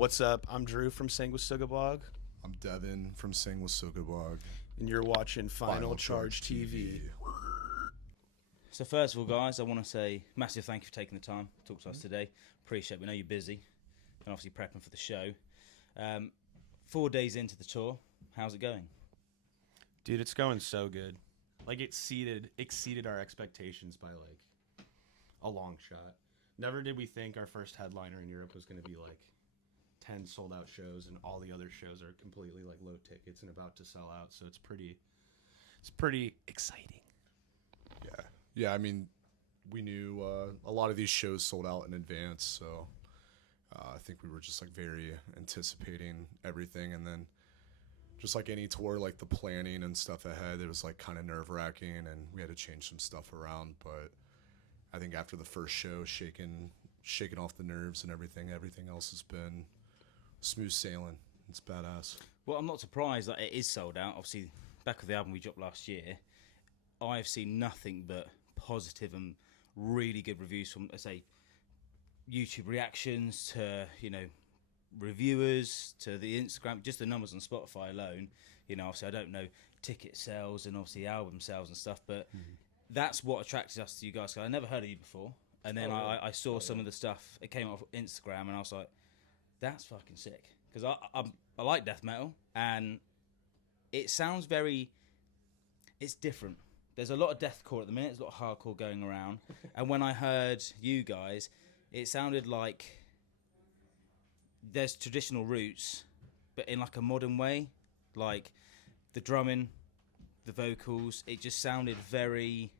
What's up? I'm Drew from Sanguisugabogg, I'm Devin from Sanguisugabogg. and you're watching Final Charge TV. So first of all, guys, I want to say massive thank you for taking the time to talk to us today. Appreciate it. We know you're busy and obviously prepping for the show. 4 days into the tour, how's it going? Dude, it's going so good. Like, it exceeded our expectations by, like, a long shot. Never did we think our first headliner in Europe was going to be, like, 10 sold-out shows, and all the other shows are completely, like, low tickets and about to sell out, so it's pretty exciting. Yeah. I mean, we knew a lot of these shows sold out in advance, so I think we were just like very anticipating everything, and then just like any tour, like the planning and stuff ahead, it was like kind of nerve-wracking, and we had to change some stuff around. But I think after the first show, shaking off the nerves and everything else has been smooth sailing. It's badass. Well, I'm not surprised that it is sold out. Obviously, back with the album we dropped last year, I've seen nothing but positive and really good reviews from, let's say, YouTube reactions to, reviewers, to the Instagram, just the numbers on Spotify alone. Obviously I don't know ticket sales and obviously album sales and stuff, but that's what attracted us to you guys. 'Cause I never heard of you before, and then I saw some of the stuff. It came off Instagram, and I was like, that's fucking sick. Because I like death metal, and it sounds it's different. There's a lot of deathcore at the minute. There's a lot of hardcore going around. And when I heard you guys, it sounded like there's traditional roots, but in like a modern way. Like the drumming, the vocals, it just sounded very...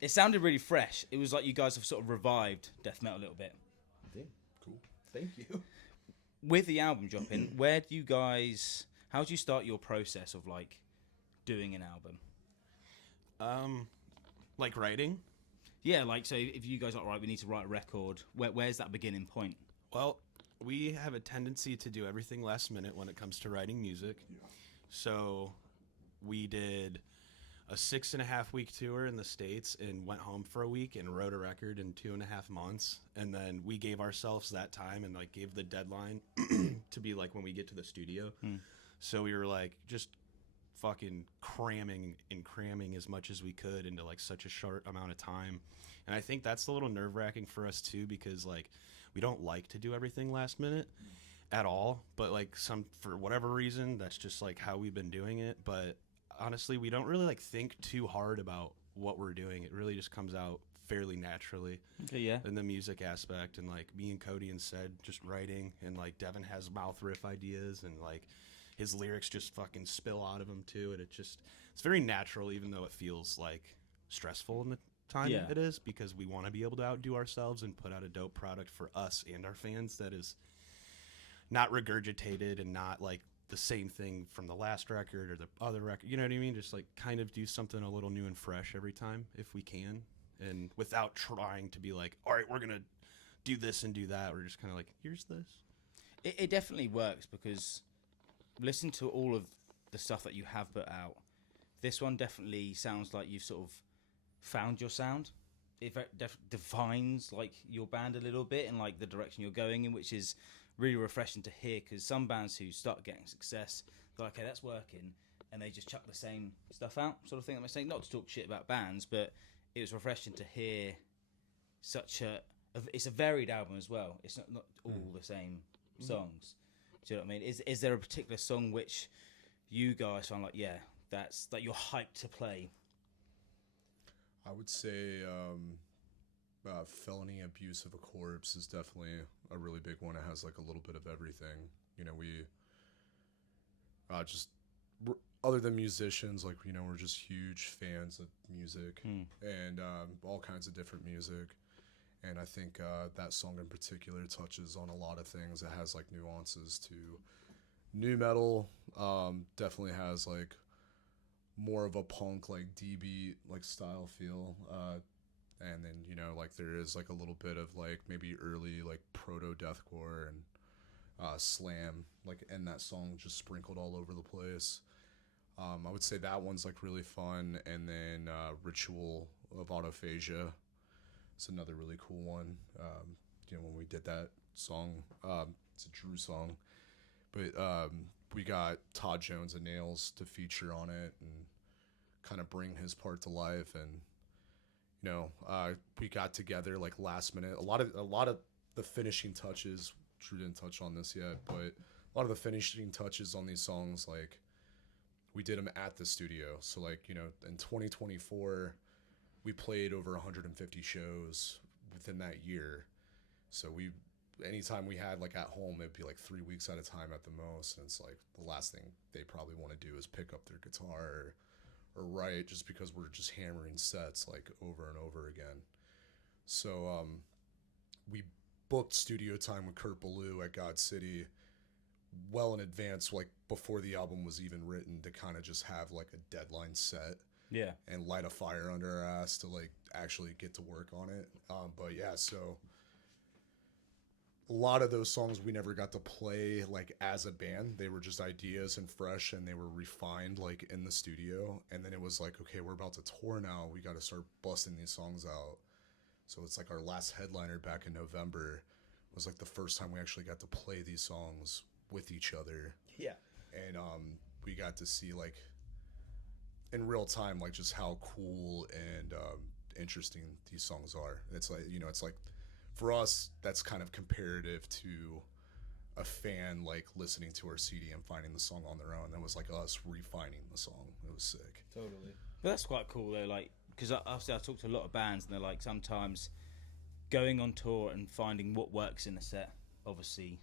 it sounded really fresh. It was like you guys have sort of revived death metal a little bit. Cool. Thank you. With the album dropping, how do you start your process of like doing an album? Like writing? Yeah, like, so if you guys are right, we need to write a record. Where's that beginning point? Well, we have a tendency to do everything last minute when it comes to writing music. Yeah. So we did a 6.5-week tour in the States and went home for a week and wrote a record in 2.5 months. And then we gave ourselves that time and like gave the deadline to be like when we get to the studio. So we were like just fucking cramming as much as we could into like such a short amount of time. And I think that's a little nerve-wracking for us too, because like we don't like to do everything last minute at all, but like for whatever reason that's just like how we've been doing it. But honestly, we don't really like think too hard about what we're doing. It really just comes out fairly naturally. Okay, yeah. In the music aspect, and like me and Cody instead just writing, and like Devin has mouth riff ideas, and like his lyrics just fucking spill out of him too, and it's very natural, even though it feels like stressful in the time it is, because we want to be able to outdo ourselves and put out a dope product for us and our fans that is not regurgitated and not like the same thing from the last record or the other record, you know what I mean? Just like kind of do something a little new and fresh every time if we can, and without trying to be like, all right, we're gonna do this and do that. We're just kind of like, here's this. It definitely works, because listen to all of the stuff that you have put out. This one definitely sounds like you've sort of found your sound. It defines like your band a little bit and like the direction you're going in, which is really refreshing to hear, because some bands who start getting success, they're like, okay, that's working, and they just chuck the same stuff out, sort of thing. I'm saying, not to talk shit about bands, but it was refreshing to hear it's a varied album as well. It's not all the same songs. Do you know what I mean? Is there a particular song which you guys find like, yeah, that's like you're hyped to play? I would say felony abuse of a corpse is definitely a really big one. It has like a little bit of everything. We just other than musicians, like we're just huge fans of music and all kinds of different music. And I think that song in particular touches on a lot of things. It has like nuances to new metal. Definitely has like more of a punk, like D-beat, like style feel. And then, like there is like a little bit of like maybe early like proto-deathcore and slam like in that song, just sprinkled all over the place. I would say that one's like really fun, and then Ritual of Autophagia is another really cool one. When we did that song, it's a Drew song, but we got Todd Jones and Nails to feature on it and kind of bring his part to life. And we got together like last minute. A lot of the finishing touches. Drew didn't touch on this yet, but a lot of the finishing touches on these songs, like, we did them at the studio. So like, in 2024, we played over 150 shows within that year. So anytime we had like at home, it'd be like 3 weeks at a time at the most. And it's like the last thing they probably want to do is pick up their guitar or write, just because we're just hammering sets like over and over again. So we booked studio time with Kurt Ballou at God City well in advance, like before the album was even written, to kind of just have like a deadline set, and light a fire under our ass to like actually get to work on it. But yeah, so a lot of those songs we never got to play like as a band. They were just ideas and fresh, and they were refined like in the studio. And then it was like, okay, we're about to tour now, we got to start busting these songs out. So it's like our last headliner back in November was like the first time we actually got to play these songs with each other. Yeah. And we got to see like in real time like just how cool and interesting these songs are. It's like, it's like for us that's kind of comparative to a fan like listening to our CD and finding the song on their own. That was like us refining the song. It was sick. Totally. But that's quite cool though, like, because obviously I talked to a lot of bands, and they're like, sometimes going on tour and finding what works in the set obviously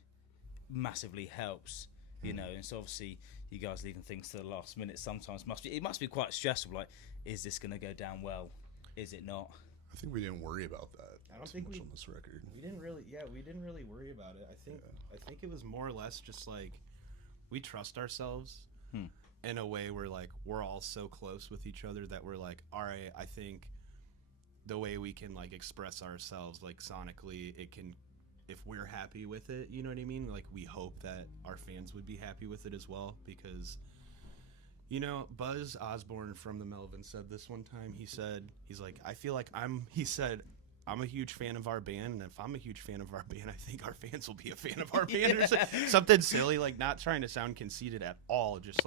massively helps, and so obviously you guys leaving things to the last minute sometimes must be quite stressful. Like, is this going to go down well? Is it not? I think we didn't worry about that. I don't think much on this record. We didn't really worry about it. I think it was more or less just like we trust ourselves in a way where like we're all so close with each other that we're like, all right, I think the way we can like express ourselves like sonically, it can, if we're happy with it, you know what I mean? Like, we hope that our fans would be happy with it as well, because Buzz Osborne from the Melvin said this one time. He's like, I feel like I'm a huge fan of our band, and if I'm a huge fan of our band, I think our fans will be a fan of our band. Or something silly, like, not trying to sound conceited at all, just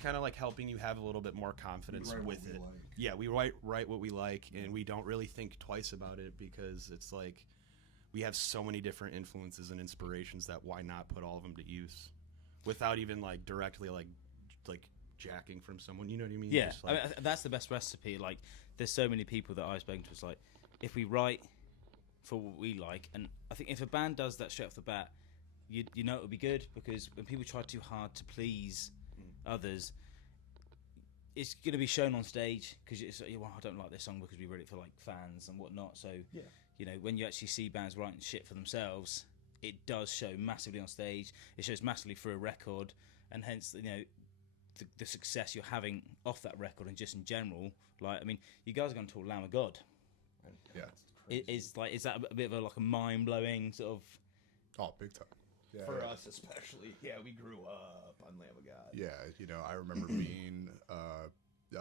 kind of like helping you have a little bit more confidence with it. Like. Yeah, we write what we like, and we don't really think twice about it, because it's like we have so many different influences and inspirations that why not put all of them to use without even like directly like jacking from someone, you know what I mean? Yeah, Just, like, I mean, that's the best recipe. Like, there's so many people that I've spoken to. It's like, if we write for what we like, and I think if a band does that straight off the bat, you know it'll be good, because when people try too hard to please others, it's going to be shown on stage, because it's like, well, I don't like this song because we wrote it for like fans and whatnot. So when you actually see bands writing shit for themselves, it does show massively on stage. It shows massively through a record, and hence the success you're having off that record, and just in general. Like, I mean, you guys are going to talk Lamb of God. Yeah. Is that a bit of a mind blowing sort of? Oh, big time. Yeah, for us especially. Yeah, we grew up on Lamb of God. Yeah, I remember being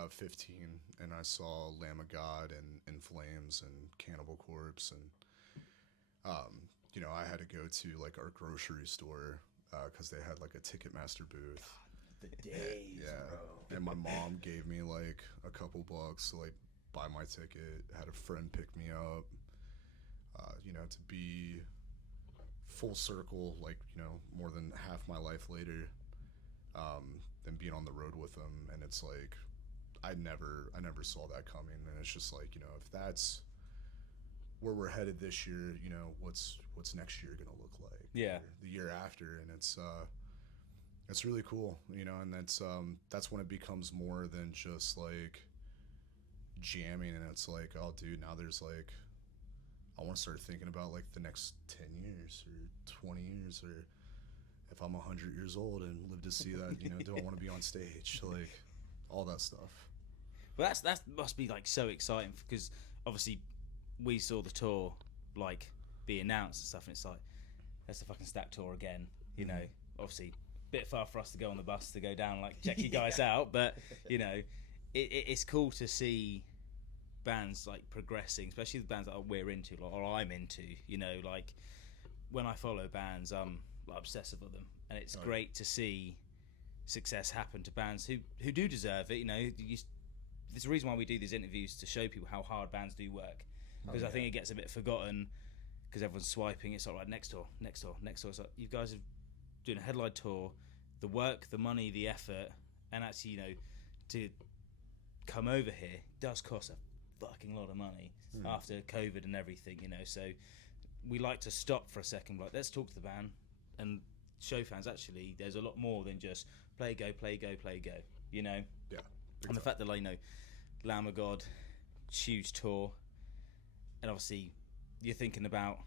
15, and I saw Lamb of God and In Flames and Cannibal Corpse, and I had to go to like our grocery store because they had like a Ticketmaster booth. The days, bro. And my mom gave me like a couple bucks to like buy my ticket. Had a friend pick me up. To be full circle, like, more than half my life later, and being on the road with them. And it's like, I never saw that coming. And it's just like, if that's where we're headed this year, what's next year gonna look like? Yeah. Or the year after. And it's really cool, and that's when it becomes more than just like jamming. And it's like, oh dude, now there's like, I want to start thinking about like the next 10 years or 20 years, or if I'm 100 years old and live to see that, do I want to be on stage? Like, all that stuff. Well, that must be like so exciting, because obviously we saw the tour like be announced and stuff, and it's like, that's the fucking Stack tour again, obviously bit far for us to go on the bus to go down, like check you guys out. But you know, it's cool to see bands like progressing, especially the bands that we're into, or I'm into. You know, like when I follow bands, I'm like, obsessive with them, and it's great to see success happen to bands who do deserve it. You know, there's a reason why we do these interviews, to show people how hard bands do work, because I think it gets a bit forgotten because everyone's swiping. It's sort of like next door. It's like, you guys are doing a headline tour, the work, the money, the effort, and actually, you know, to come over here does cost a fucking lot of money after COVID and everything, you know. So we like to stop for a second, like, let's talk to the band and show fans actually there's a lot more than just play go, you know. Yeah. And the fact that, like, you know, Lamb of God, huge tour, and obviously you're thinking about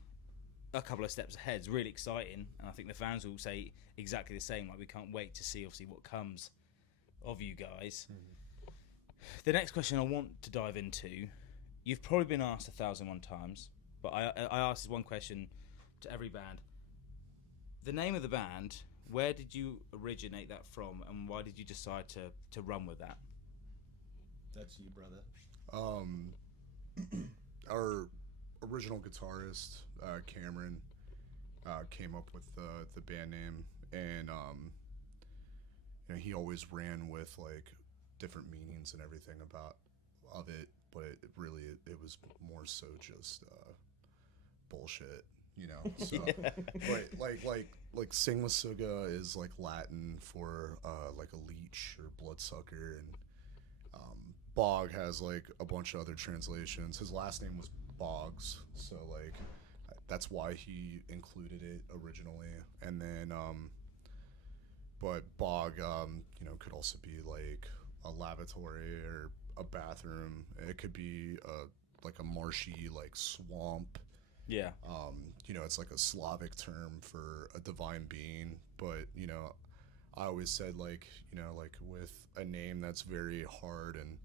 a couple of steps ahead. It's really exciting, and I think the fans will say exactly the same. Like, we can't wait to see obviously what comes of you guys. The next question I want to dive into, you've probably been asked 1,001 times, but I asked this one question to every band. The name of the band, where did you originate that from, and why did you decide to run with that? That's you, brother. Our original guitarist, Cameron, came up with the band name, and you know, he always ran with like different meanings and everything of it, but it was more so just bullshit, you know. So, but like Sanguisuga is like Latin for like a leech or bloodsucker, and Bog has like a bunch of other translations. His last name was Boggs, so like that's why he included it originally. And then but Bog, you know, could also be like a lavatory or a bathroom. It could be like a marshy like swamp. Yeah. You know, it's like a Slavic term for a divine being. But, you know, I always said, like, you know, like with a name that's very hard and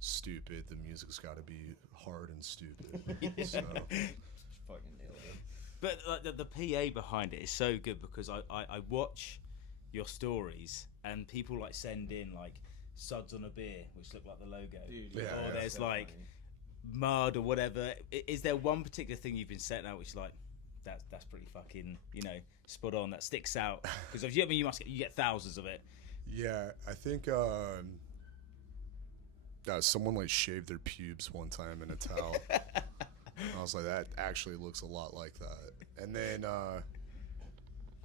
stupid, the music's got to be hard and stupid. So Fucking nailed it. But like, the PA behind it is so good, because I watch your stories and people like send in like suds on a beer which look like the logo. Dude, Yeah, or yeah, there's so like funny. mud or whatever. Is there one particular thing you've been setting out which, like, that's pretty fucking, you know, spot on, that sticks out? Because I mean, you get thousands of it. yeah, I think someone like shaved their pubes one time in a towel. I was like, that actually looks a lot like that. And then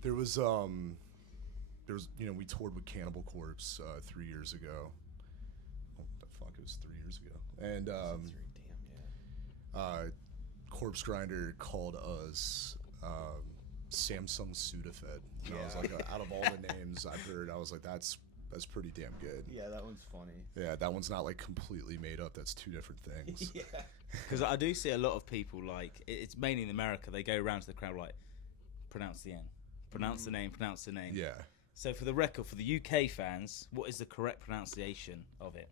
there was you know, we toured with Cannibal Corpse 3 years ago. Oh, the fuck, it was 3 years ago. And Damn, yeah. Corpse Grinder called us Samsung Sudafed. And I was like, out of all the names I've heard, I was like, that's pretty damn good. Yeah, that one's funny. Yeah, that one's not like completely made up. That's two different things. Yeah. Because I do see a lot of people, like, it's mainly in America, they go around to the crowd like, pronounce the N, pronounce the name, pronounce the name. Yeah. So for the record, for the UK fans, what is the correct pronunciation of it?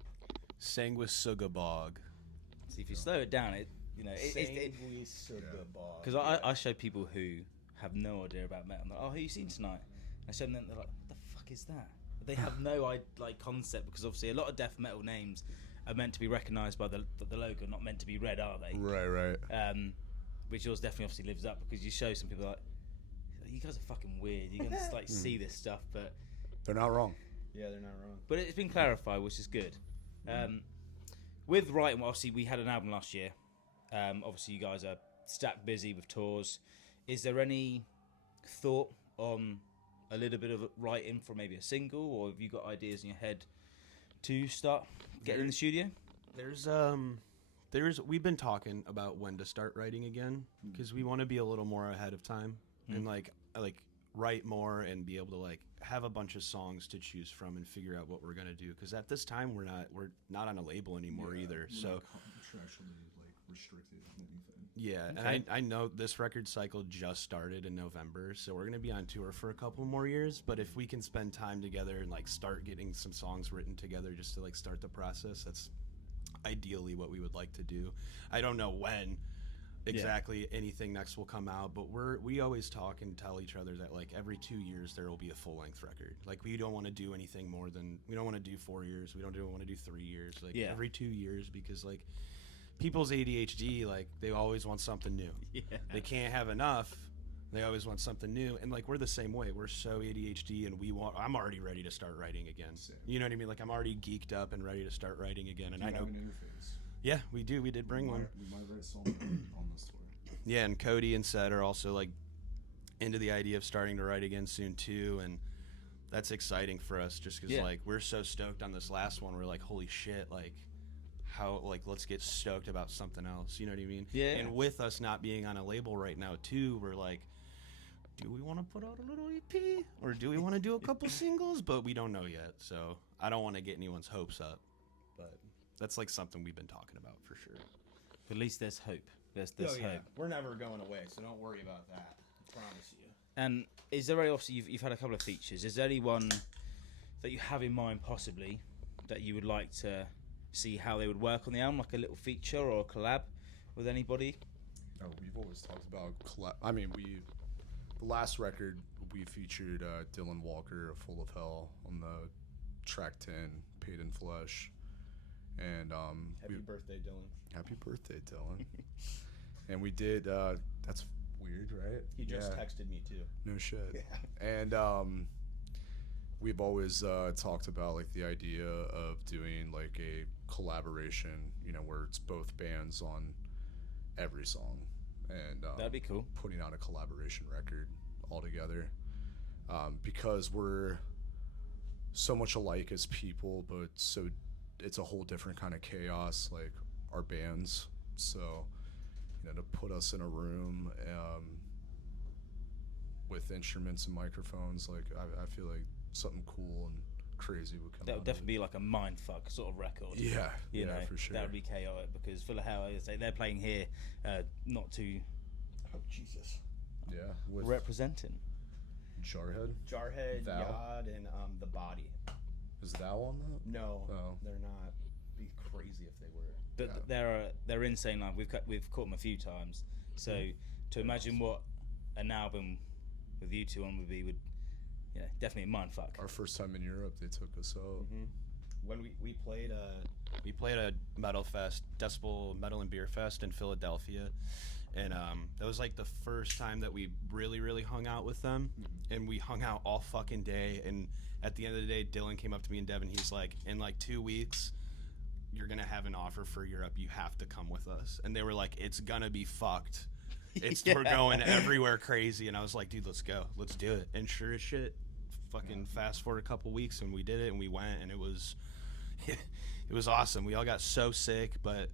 Sanguisugabogg. So if you slow it down, it, you know, Sanguisugabogg. because I show people who have no idea about metal. I'm like, oh, who you seen tonight? I show them, they're like, what the fuck is that? They have no like concept, because obviously a lot of death metal names are meant to be recognised by the logo, not meant to be read, are they? Right. Which yours definitely obviously lives up, because you show some people like, you guys are fucking weird. You can just like see this stuff, but They're not wrong. Yeah, they're not wrong. but it's been clarified, which is good. With writing, well, obviously we had an album last year. Obviously you guys are stacked busy with tours. Is there any thought on a little bit of writing for maybe a single, or have you got ideas in your head to start getting in the studio? We've been talking about when to start writing again, because we want to be a little more ahead of time and like write more and be able to like have a bunch of songs to choose from and figure out what we're gonna do. Because at this time we're not on a label anymore either. So contractually like restricted from anything. yeah, Okay. and I know this record cycle just started in November, so we're gonna be on tour for a couple more years. But if we can spend time together and like start getting some songs written together just to like start the process, that's ideally what we would like to do. I don't know when, exactly anything next will come out, but we always talk and tell each other that like every 2 years there will be a full length record. Like we don't want to do anything more than, we don't want to do 4 years, we don't want to do 3 years, like every 2 years, because like people's ADHD, like they always want something new. They can't have enough. They always want something new, and like we're the same way. We're so ADHD, and I'm already ready to start writing again. Same. You know what I mean? Like I'm already geeked up and ready to start writing again. And I know, have an interface. yeah, we do. We did bring one. We might write something on this tour. Yeah, and Cody and Seth are also like into the idea of starting to write again soon too, and that's exciting for us just because like we're so stoked on this last one. We're like, holy shit, like how, like let's get stoked about something else. You know what I mean? Yeah. And with us not being on a label right now too, we're like, do we want to put out a little EP or do we want to do a couple singles? But we don't know yet, so I don't want to get anyone's hopes up. But that's like something we've been talking about for sure. At least there's hope. There's hope. We're never going away, so don't worry about that. I promise you. And is there any, obviously you've had a couple of features, is there any one that you have in mind possibly that you would like to see how they would work on the album, like a little feature or a collab with anybody? No, we've always talked about collab. I mean, the last record we featured Dylan Walker, Full of Hell, on the track 10, Paid in Flesh. And Happy birthday, Dylan. happy birthday, Dylan. And we did, that's weird, right? He just texted me too. No shit. Yeah. And we've always talked about like the idea of doing like a collaboration, you know, where it's both bands on every song, and That'd be cool. putting out a collaboration record all together, because we're so much alike as people, but so it's a whole different kind of chaos, like our bands. So, you know, to put us in a room with instruments and microphones, like I feel like something cool and crazy would come That out would of definitely be like a mindfuck sort of record. Yeah, You know, for sure. that would be chaotic because Full of Hell, as I say, they're playing here, not too Oh Jesus. Yeah, with representing. Jarhead. Jarhead, Val? Yod, and the Body. Is that on that? No, Oh. they're not. Be crazy if they were. But Yeah. they're insane live. We've caught them a few times. So to imagine what an album with you two on would be, definitely a mindfuck. Our first time in Europe, they took us out. When we played a metal fest, Decibel Metal and Beer Fest in Philadelphia, and that was like the first time that we really hung out with them, and we hung out all fucking day. And at the end of the day, Dylan came up to me and Devin. He's like, in like 2 weeks, you're gonna have an offer for Europe. You have to come with us. And they were like, it's gonna be fucked. We're going everywhere crazy. And I was like, dude, let's go. Let's do it. And sure as shit, fucking fast forward a couple weeks and we did it and we went, and it was awesome. We all got so sick, but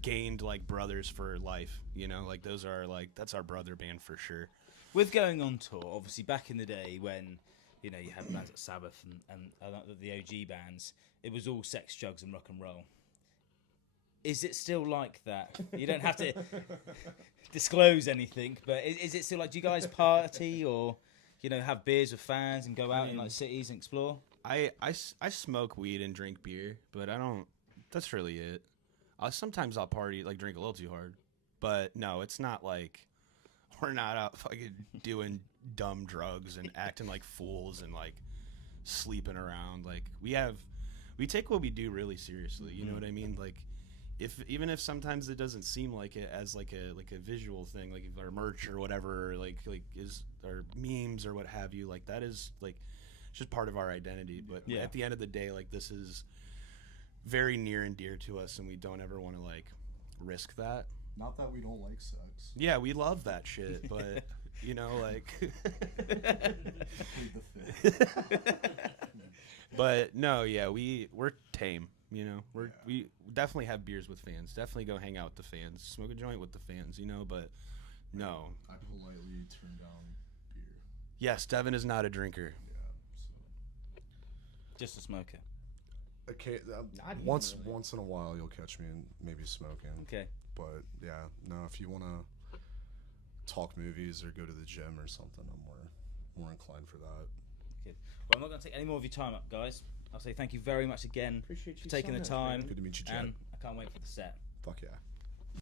gained like brothers for life, you know, like that's our brother band for sure. With going on tour, obviously back in the day when, you know, you had bands like Sabbath and the OG bands, it was all sex, drugs and rock and roll. Is it still like that? You don't have to disclose anything, but is it still like, do you guys party or, you know, have beers with fans and go out in like cities and explore? I smoke weed and drink beer, but I don't, that's really it. Sometimes I'll party, like drink a little too hard, but no, it's not like we're not out fucking doing dumb drugs and acting like fools and like sleeping around. Like we take what we do really seriously. You know what I mean? Like even if sometimes it doesn't seem like it as like a visual thing, like our merch or whatever, like is our memes or what have you, like that is like just part of our identity. But at the end of the day, like this is very near and dear to us, and we don't ever want to like risk that. Not that we don't like sex. Yeah, we love that shit, but you know, like but no, yeah, we're tame, you know. We definitely have beers with fans, definitely go hang out with the fans, smoke a joint with the fans, you know, but no. I politely turn down beer. Yes, Devin is not a drinker. Just a smoker. Okay, Not even once really. in a while you'll catch me maybe smoking. Okay. But yeah, no, if you want to talk movies or go to the gym or something, I'm more inclined for that. Good. Well, I'm not going to take any more of your time up, guys. I'll say thank you very much again Appreciate you for taking so the much, time. man. Good to meet you, Jen. And I can't wait for the set. Fuck yeah.